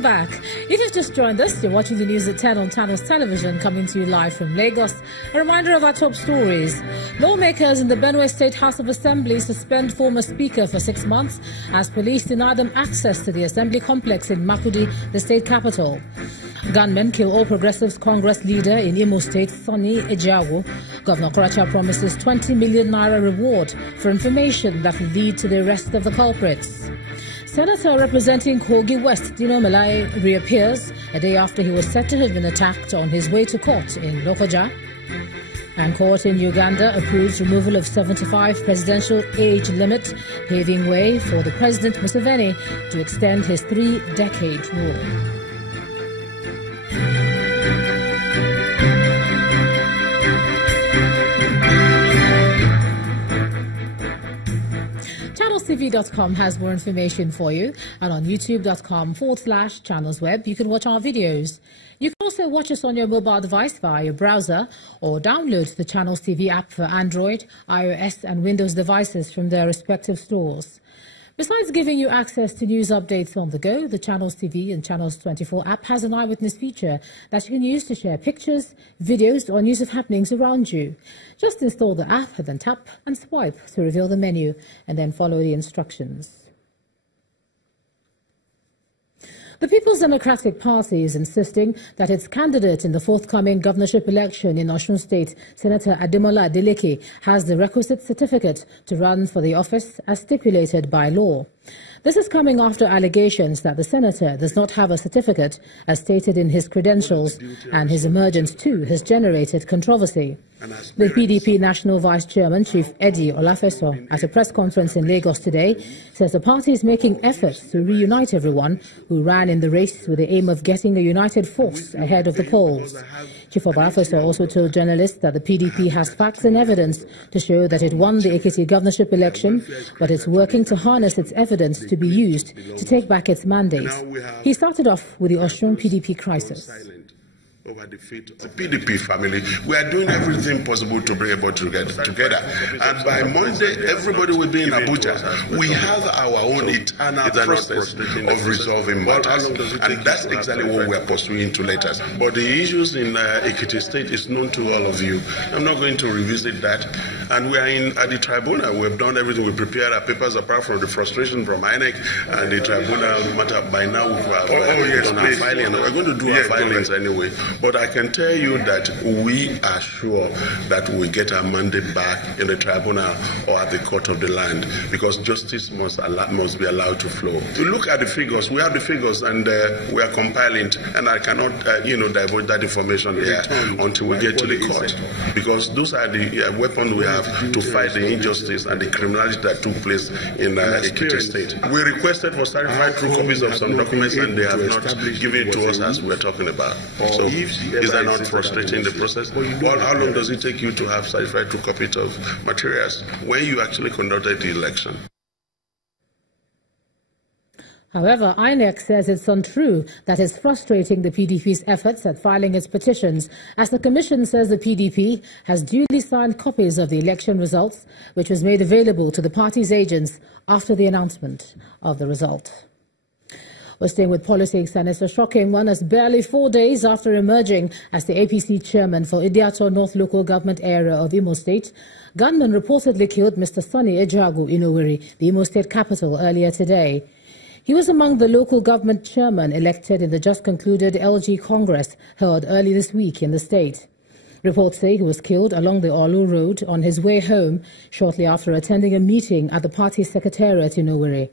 Welcome back. If you've just joined us, you're watching the news at 10 on Channels Television, coming to you live from Lagos. A reminder of our top stories. Lawmakers in the Benue State House of Assembly suspend former Speaker for 6 months as police deny them access to the Assembly complex in Makurdi, the state capital. Gunmen kill All Progressives Congress leader in Imo State, Sonny Ejiawo. Governor Okorocha promises 20 million naira reward for information that will lead to the arrest of the culprits. Senator representing Kogi West, Dino Malai, reappears a day after he was said to have been attacked on his way to court in Lokoja. And court in Uganda approves removal of 75 presidential age limit, paving way for the President Museveni to extend his 3-decade rule. ChannelsTV.com has more information for you, and on youtube.com/channelsweb you can watch our videos. You can also watch us on your mobile device via your browser or download the Channels TV app for Android, iOS and Windows devices from their respective stores. Besides giving you access to news updates on the go, the Channels TV and Channels 24 app has an eyewitness feature that you can use to share pictures, videos or news of happenings around you. Just install the app and then tap and swipe to reveal the menu and then follow the instructions. The People's Democratic Party is insisting that its candidate in the forthcoming governorship election in Osun State, Senator Ademola Adeleke, has the requisite certificate to run for the office as stipulated by law. This is coming after allegations that the senator does not have a certificate as stated in his credentials, and his emergence too has generated controversy. The PDP National Vice Chairman, Chief Eddie Olafeso, at a press conference in Lagos today, says the party is making efforts to reunite everyone who ran in the race with the aim of getting a united force ahead of the polls. Chief Olafeso also told journalists that the PDP has facts and evidence to show that it won the Ekiti governorship election, but it's working to harness its evidence to be used to take back its mandate. He started off with the Osun PDP crisis. Over the fate of the PDP family, we are doing everything possible to bring about together. And by Monday, everybody will be in Abuja. We have our own eternal process of resolving matters, and that's exactly what we are pursuing to let us. But the issues in Ekiti State is known to all of you. I'm not going to revisit that. And we are at the tribunal. We've done everything. We prepared our papers apart from the frustration from INEC and the tribunal matter. By now, we've done our filing, and we're going to do our filings anyway. But I can tell you that we are sure that we get our mandate back in the tribunal or at the court of the land, because justice must be allowed to flow. To look at the figures, we have the figures, and we are compiling, and I cannot, divulge that information here until we get to the court, because those are the weapons we have to fight the injustice and the criminality that took place in Ekiti State. We requested for certified true copies of some documents, and they have not given it to us as we're talking about. So, is that not frustrating the process? Well, how long does it take you to have certified true copies of materials when you actually conducted the election? However, INEC says it's untrue that it's frustrating the PDP's efforts at filing its petitions, as the Commission says the PDP has duly signed copies of the election results, which was made available to the party's agents after the announcement of the result. We're staying with politics, and it's a shocking one, as barely 4 days after emerging as the APC chairman for Idiato North Local Government area of Imo State, gunmen reportedly killed Mr. Sonny Ejiawo in Owerri, the Imo State capital, earlier today. He was among the local government chairmen elected in the just concluded LG Congress held early this week in the state. Reports say he was killed along the Olu Road on his way home shortly after attending a meeting at the party's secretariat in Owerri.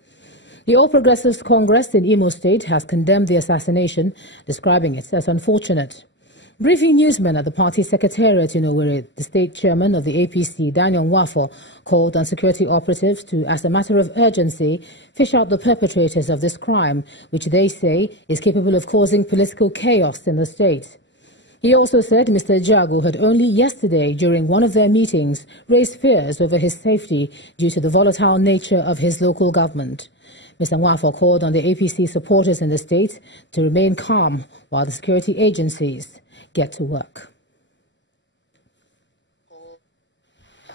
The All Progressives Congress in Imo State has condemned the assassination, describing it as unfortunate. Briefing newsmen at the party secretariat in Owerri, the state chairman of the APC, Daniel Nwafo, called on security operatives to, as a matter of urgency, fish out the perpetrators of this crime, which they say is capable of causing political chaos in the state. He also said Mr. Ejiawo had only yesterday, during one of their meetings, raised fears over his safety due to the volatile nature of his local government. Mr. Nwafo called on the APC supporters in the state to remain calm while the security agencies get to work.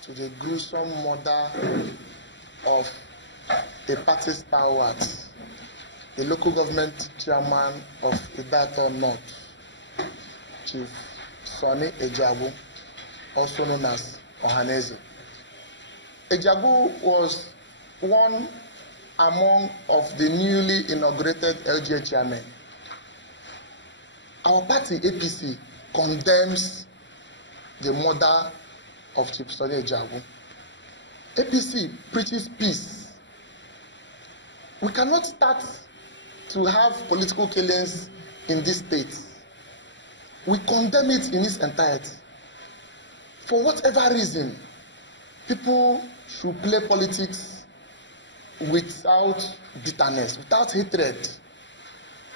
To the gruesome murder of a party stalwart the local government chairman of Idato North, Chief Sonny Ejabu, also known as Ohaneze. Ejabu was one among of the newly inaugurated LGA chairmen. Our party, APC, condemns the murder of Chief Sonny Ejabu. APC preaches peace. We cannot start to have political killings in this state. We condemn it in its entirety. For whatever reason, people should play politics without bitterness, without hatred.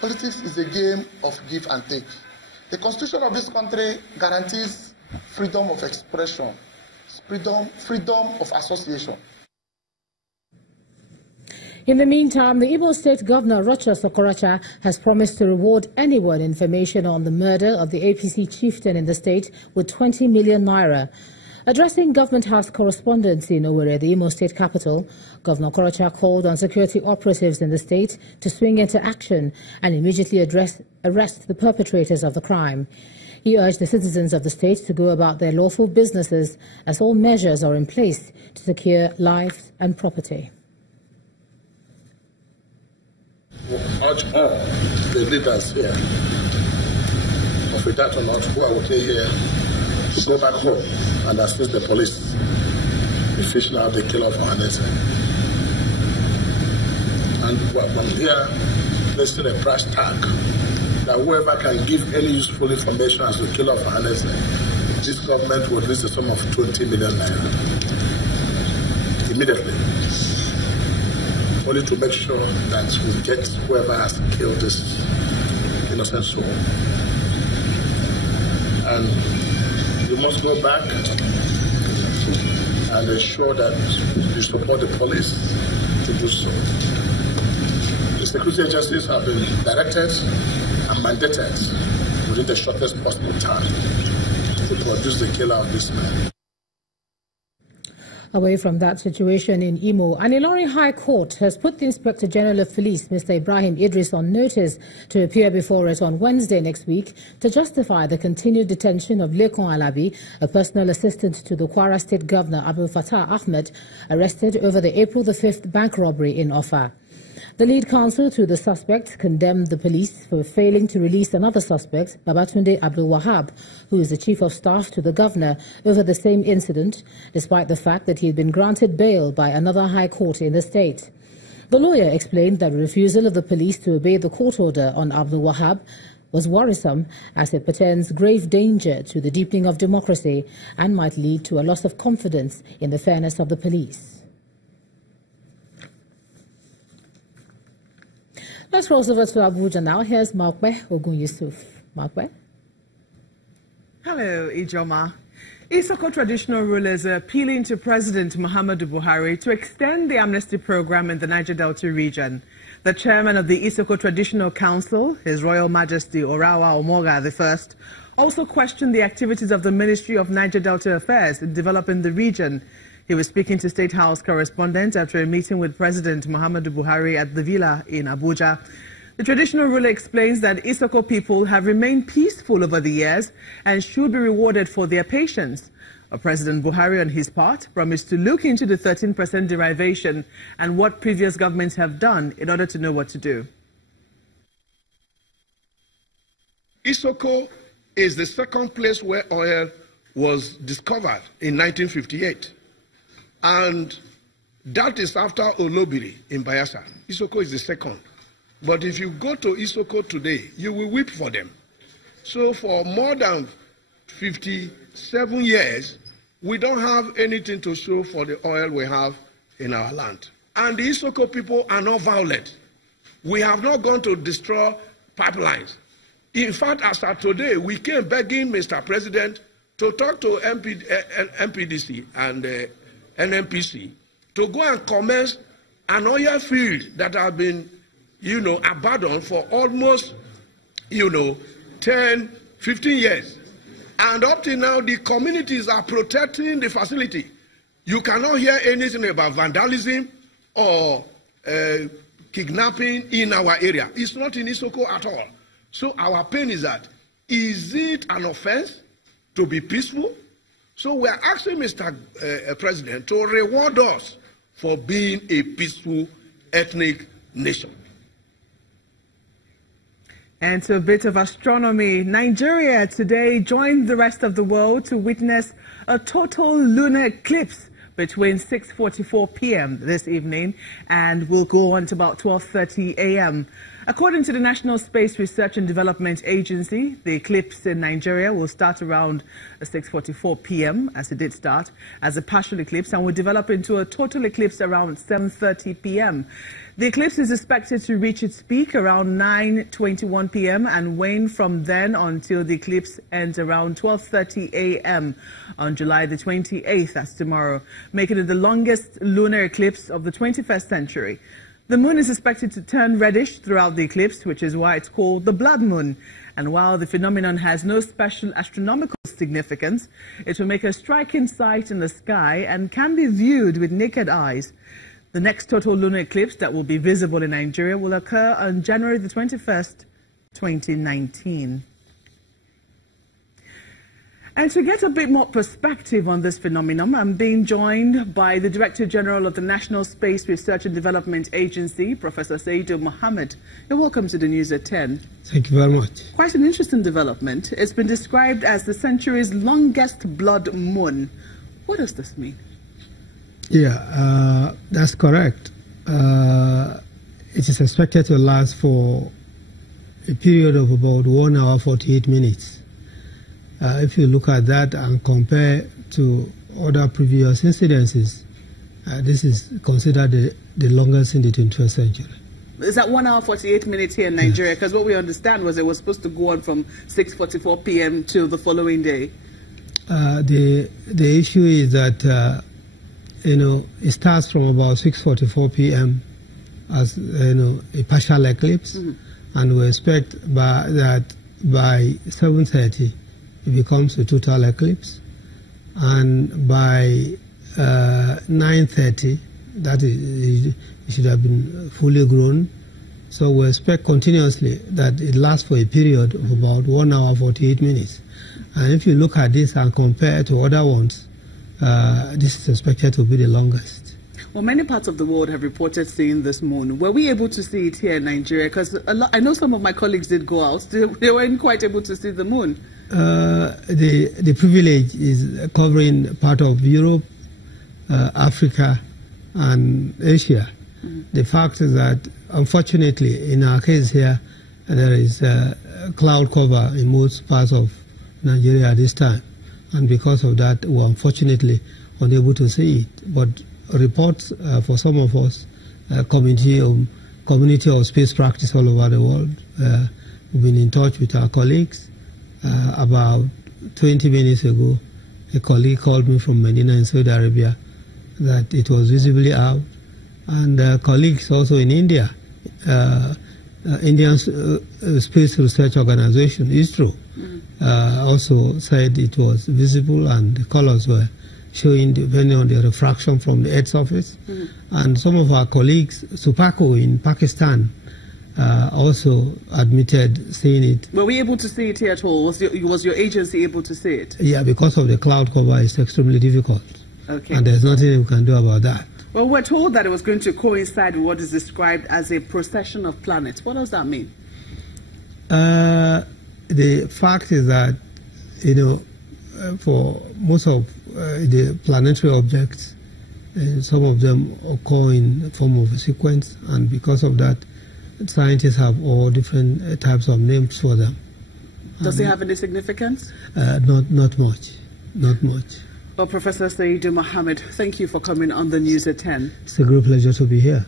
Politics is a game of give and take. The constitution of this country guarantees freedom of expression, freedom of association. In the meantime, the Igbo State Governor, Rochas Okorocha, has promised to reward anyone information on the murder of the APC chieftain in the state with 20 million naira. Addressing Government House correspondents in Owerri, the Imo State capital, Governor Okorocha called on security operatives in the state to swing into action and immediately arrest the perpetrators of the crime. He urged the citizens of the state to go about their lawful businesses as all measures are in place to secure lives and property. We urge all the leaders here of Idato North who are working here to go back home and assist the police in fishing out the killer of Ohaneze. And from here, let's set a price tag that whoever can give any useful information as to the killer of Ohaneze, this government will release a sum of 20 million naira immediately. Only to make sure that we get whoever has killed this innocent soul. And you must go back and ensure that you support the police to do so. The security agencies have been directed and mandated within the shortest possible time to produce the killer of this man. Away from that situation in Imo, an Ilorin High Court has put the Inspector General of Police, Mr. Ibrahim Idris, on notice to appear before it on Wednesday next week to justify the continued detention of Lekon Alabi, a personal assistant to the Kwara State Governor Abdul Fattah Ahmed, arrested over the April the 5th bank robbery in Offa. The lead counsel to the suspect condemned the police for failing to release another suspect, Babatunde Abdul Wahab, who is the chief of staff to the governor, over the same incident, despite the fact that he had been granted bail by another high court in the state. The lawyer explained that the refusal of the police to obey the court order on Abdul Wahab was worrisome as it portends grave danger to the deepening of democracy and might lead to a loss of confidence in the fairness of the police. Let's cross over to Abuja now. Here's Makwe Ogun Yusuf. Makwe. Hello, Ijoma. Isoko traditional rulers are appealing to President Muhammadu Buhari to extend the amnesty program in the Niger Delta region. The chairman of the Isoko Traditional Council, His Royal Majesty Orawa Omoga I, also questioned the activities of the Ministry of Niger Delta Affairs in developing the region. He was speaking to State House correspondents after a meeting with President Muhammadu Buhari at the Villa in Abuja. The traditional ruler explains that Isoko people have remained peaceful over the years and should be rewarded for their patience. President Buhari, on his part, promised to look into the 13% derivation and what previous governments have done in order to know what to do. Isoko is the second place where oil was discovered in 1958. And that is after Olobiri in Bayelsa. Isoko is the second. But if you go to Isoko today, you will weep for them. So for more than 57 years, we don't have anything to show for the oil we have in our land. And the Isoko people are not violent. We have not gone to destroy pipelines. In fact, as of today, we came begging Mr. President to talk to MPDC and NNPC to go and commence an oil field that has been, abandoned for almost, 10, 15 years. And up to now, the communities are protecting the facility. You cannot hear anything about vandalism or kidnapping in our area. It's not in Isoko at all. So our pain is that, is it an offense to be peaceful? So we are asking Mr. President to reward us for being a peaceful ethnic nation. And to a bit of astronomy, Nigeria today joined the rest of the world to witness a total lunar eclipse between 6:44 p.m. this evening and will go on to about 12:30 a.m. According to the National Space Research and Development Agency, the eclipse in Nigeria will start around 6:44 p.m. as it did start as a partial eclipse and will develop into a total eclipse around 7:30 p.m. The eclipse is expected to reach its peak around 9:21 p.m. and wane from then until the eclipse ends around 12:30 a.m. on July the 28th, that's tomorrow, making it the longest lunar eclipse of the 21st century. The moon is expected to turn reddish throughout the eclipse, which is why it's called the blood moon. And while the phenomenon has no special astronomical significance, it will make a striking sight in the sky and can be viewed with naked eyes. The next total lunar eclipse that will be visible in Nigeria will occur on January the 21st, 2019. And to get a bit more perspective on this phenomenon, I'm being joined by the Director General of the National Space Research and Development Agency, Professor Saidu Mohammed. You're welcome to the News at 10. Thank you very much. Quite an interesting development. It's been described as the century's longest blood moon. What does this mean? Yeah, that's correct. It is expected to last for a period of about 1 hour 48 minutes. If you look at that and compare to other previous incidences, this is considered the longest in the 21st century. Is that 1 hour 48 minutes here in Nigeria? Because what we understand was it was supposed to go on from 6:44 p.m. till the following day. The issue is that it starts from about 6:44 p.m. as a partial eclipse, and we expect that by 7:30 it becomes a total eclipse, and by 9:30 that it should have been fully grown. So we expect continuously that it lasts for a period of about 1 hour 48 minutes. And if you look at this and compare to other ones, this is expected to be the longest. Well, many parts of the world have reported seeing this moon. Were we able to see it here in Nigeria? Because I know some of my colleagues did go out. They weren't quite able to see the moon. The privilege is covering part of Europe, Africa, and Asia. The fact is that, unfortunately, in our case here, there is cloud cover in most parts of Nigeria at this time. And because of that, we're unfortunately unable to see it. But reports for some of us, community of space practice all over the world, we've been in touch with our colleagues. About 20 minutes ago, a colleague called me from Medina in Saudi Arabia that it was visibly out. And colleagues also in India, Indian Space Research Organization, ISRO, also said it was visible and the colors were showing depending on the refraction from the Earth's surface. And some of our colleagues, Supako in Pakistan, also admitted seeing it. Were we able to see it here at all? Was your agency able to see it? Yeah, because of the cloud cover, it's extremely difficult. Okay. And there's nothing we can do about that. Well, we're told that it was going to coincide with what is described as a procession of planets. What does that mean? The fact is that, for most of the planetary objects, some of them occur in the form of a sequence, and because of that, scientists have all different types of names for them. Does it have any significance? Not much. Not much. Well, Professor Saidu Mohammed, thank you for coming on the News at 10. It's a great pleasure to be here.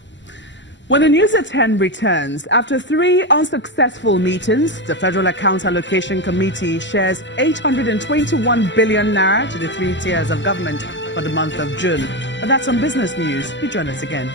When the News at 10 returns, after 3 unsuccessful meetings, the Federal Accounts Allocation Committee shares 821 billion naira to the 3 tiers of government for the month of June. But that's on Business News. You join us again.